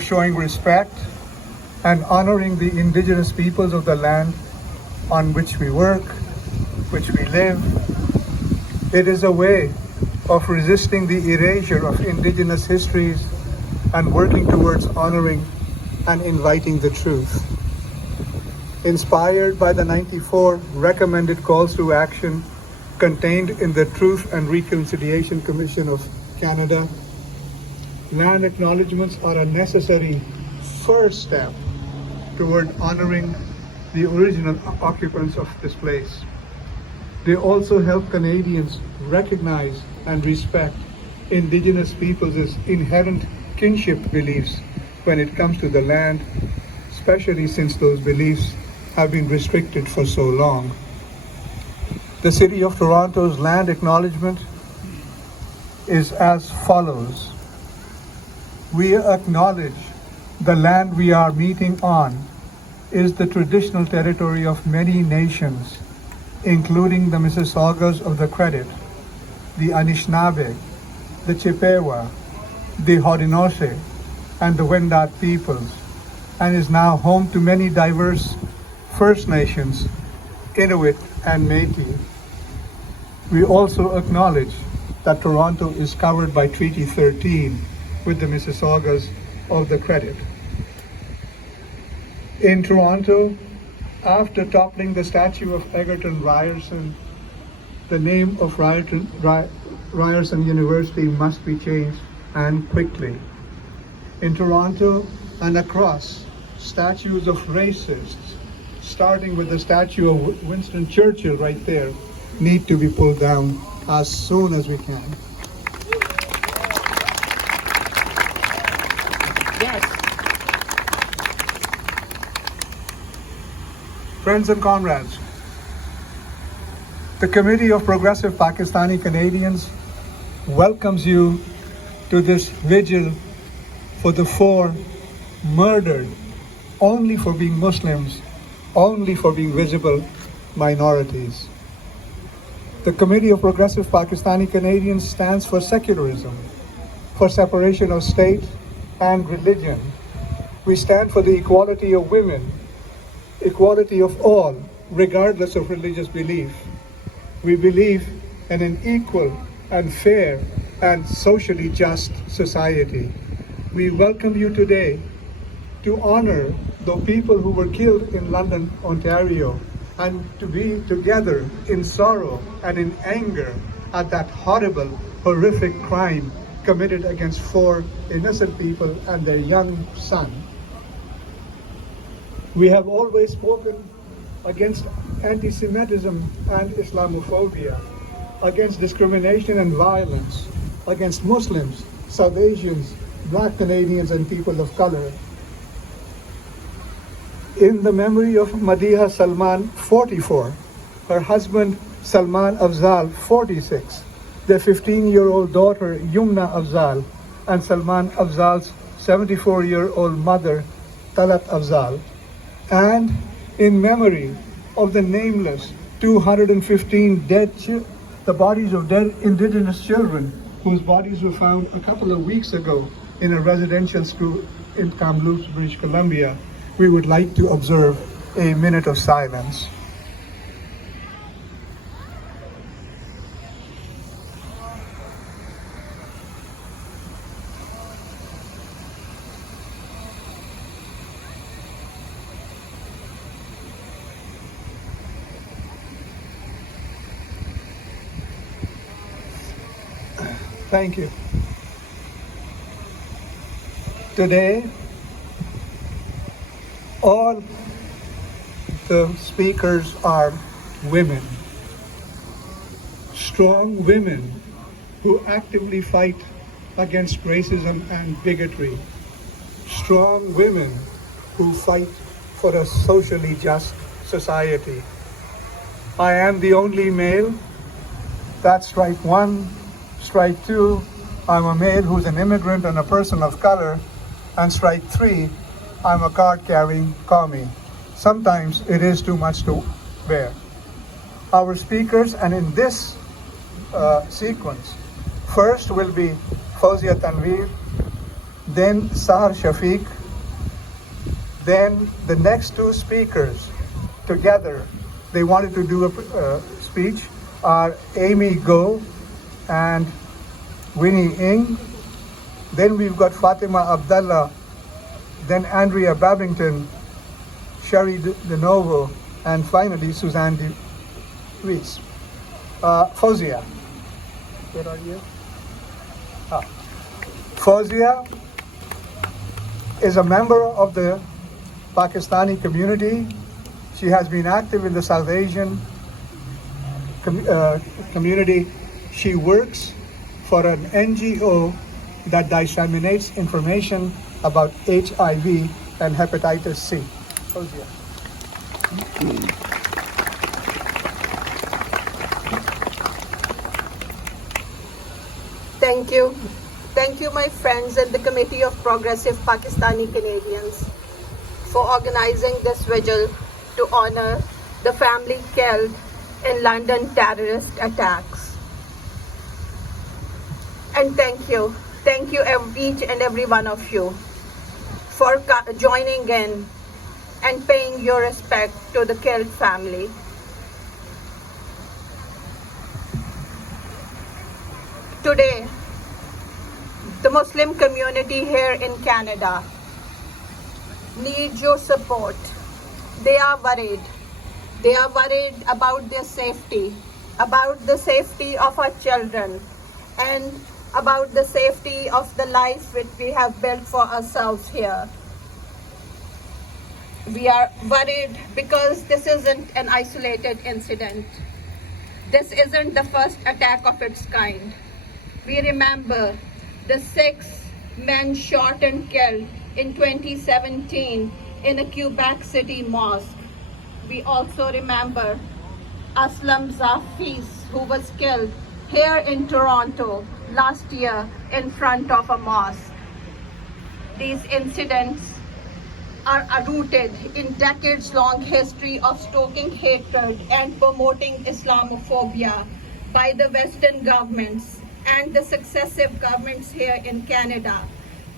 showing respect and honoring the indigenous peoples of the land on which we work, which we live. It is a way of resisting the erasure of indigenous histories and working towards honoring and inviting the truth. Inspired by the 94 recommended calls to action contained in the Truth and Reconciliation Commission of Canada, land acknowledgements are a necessary first step toward honoring the original occupants of this place. They also help Canadians recognize and respect Indigenous peoples' inherent kinship beliefs when it comes to the land, especially since those beliefs have been restricted for so long. The City of Toronto's land acknowledgement is as follows. We acknowledge the land we are meeting on is the traditional territory of many nations, including the Mississaugas of the Credit, the Anishinaabe, the Chippewa, the Haudenosaunee, and the Wendat peoples, and is now home to many diverse First Nations, Inuit, and Métis. We also acknowledge that Toronto is covered by Treaty 13 with the Mississaugas of the Credit. In Toronto, after toppling the statue of Egerton Ryerson, the name of Ryerson University must be changed, and quickly. In Toronto and across, statues of racists, starting with the statue of Winston Churchill right there, need to be pulled down as soon as we can. Yes. Friends and comrades, the Committee of Progressive Pakistani Canadians welcomes you to this vigil for the 4 murdered only for being Muslims, only for being visible minorities. The Committee of Progressive Pakistani Canadians stands for secularism, for separation of state and religion. We stand for the equality of women, equality of all, regardless of religious belief. We believe in an equal and fair and socially just society. We welcome you today to honor the people who were killed in London, Ontario, and to be together in sorrow and in anger at that horrible, horrific crime committed against 4 innocent people and their young son. We have always spoken against anti-Semitism and Islamophobia, against discrimination and violence, against Muslims, South Asians, Black Canadians, and people of color. In the memory of Madiha Salman, 44, her husband Salman Afzal, 46, their 15-year-old daughter Yumna Afzal, and Salman Afzal's 74-year-old mother Talat Afzal, and in memory of the nameless 215 the bodies of dead Indigenous children whose bodies were found a couple of weeks ago in a residential school in Kamloops, British Columbia, we would like to observe a minute of silence. Thank you. Today, all the speakers are women, strong women who actively fight against racism and bigotry, strong women who fight for a socially just society. I am the only male. That's strike 1. Strike 2, I'm a male who's an immigrant and a person of color. And strike 3, I'm a card-carrying commie. Sometimes it is too much to bear. Our speakers, and in this sequence, first will be Fauzia Tanveer, then Sahar Shafiq, then the next two speakers together, they wanted to do a speech, are Amy Go and Winnie Ng. Then we've got Fatima Abdallah, then Andrea Babington, Sherry DeNovo, and finally Suzanne Rees. Fauzia, where are you? Fauzia is a member of the Pakistani community. She has been active in the South Asian community. She works for an NGO that disseminates information about HIV and hepatitis C. Fauzia. Thank you. Thank you, my friends and the Committee of Progressive Pakistani Canadians, for organizing this vigil to honor the family killed in London terrorist attacks. And thank you each and every one of you for joining in and paying your respect to the killed family. Today, the Muslim community here in Canada needs your support. They are worried. They are worried about their safety, about the safety of our children, and about the safety of the life which we have built for ourselves here. We are worried because this isn't an isolated incident. This isn't the first attack of its kind. We remember the 6 men shot and killed in 2017 in a Quebec City mosque. We also remember Aslam Zafiz, who was killed here in Toronto last year in front of a mosque. These incidents are rooted in decades-long history of stoking hatred and promoting Islamophobia by the Western governments and the successive governments here in Canada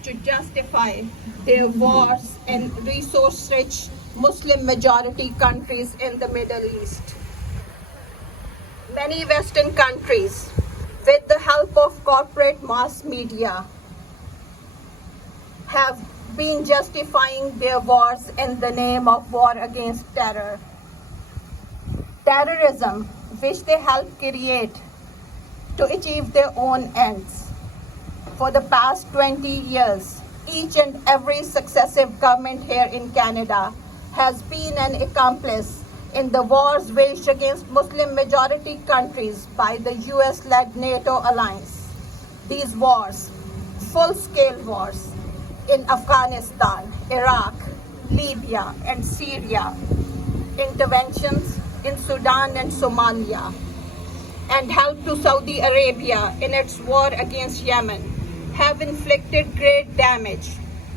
to justify their wars in resource-rich Muslim majority countries in the Middle East. Many Western countries, with the help of corporate mass media, have been justifying their wars in the name of war against terror. Terrorism, which they help create to achieve their own ends. For the past 20 years, each and every successive government here in Canada has been an accomplice in the wars waged against Muslim majority countries by the US-led NATO alliance. These wars, full-scale wars in Afghanistan, Iraq, Libya, and Syria, interventions in Sudan and Somalia, and help to Saudi Arabia in its war against Yemen, have inflicted great damage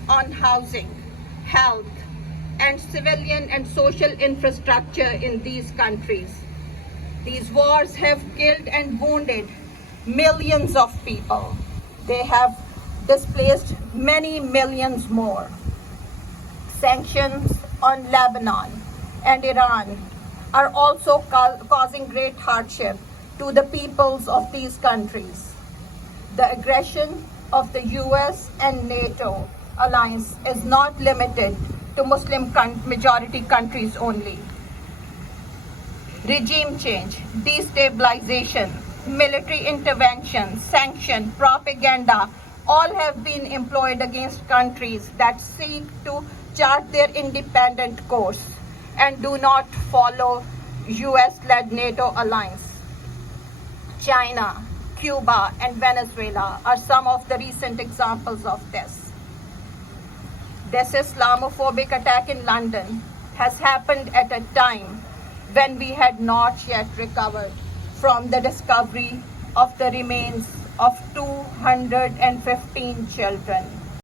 on housing, health, and civilian and social infrastructure in these countries. These wars have killed and wounded millions of people. They have displaced many millions more. Sanctions on Lebanon and Iran are also causing great hardship to the peoples of these countries. The aggression of the US and NATO alliance is not limited to Muslim majority countries only. Regime change, destabilization, military intervention, sanction, propaganda, all have been employed against countries that seek to chart their independent course and do not follow US-led NATO alliance. China, Cuba, and Venezuela are some of the recent examples of this. This Islamophobic attack in London has happened at a time when we had not yet recovered from the discovery of the remains of 215 children.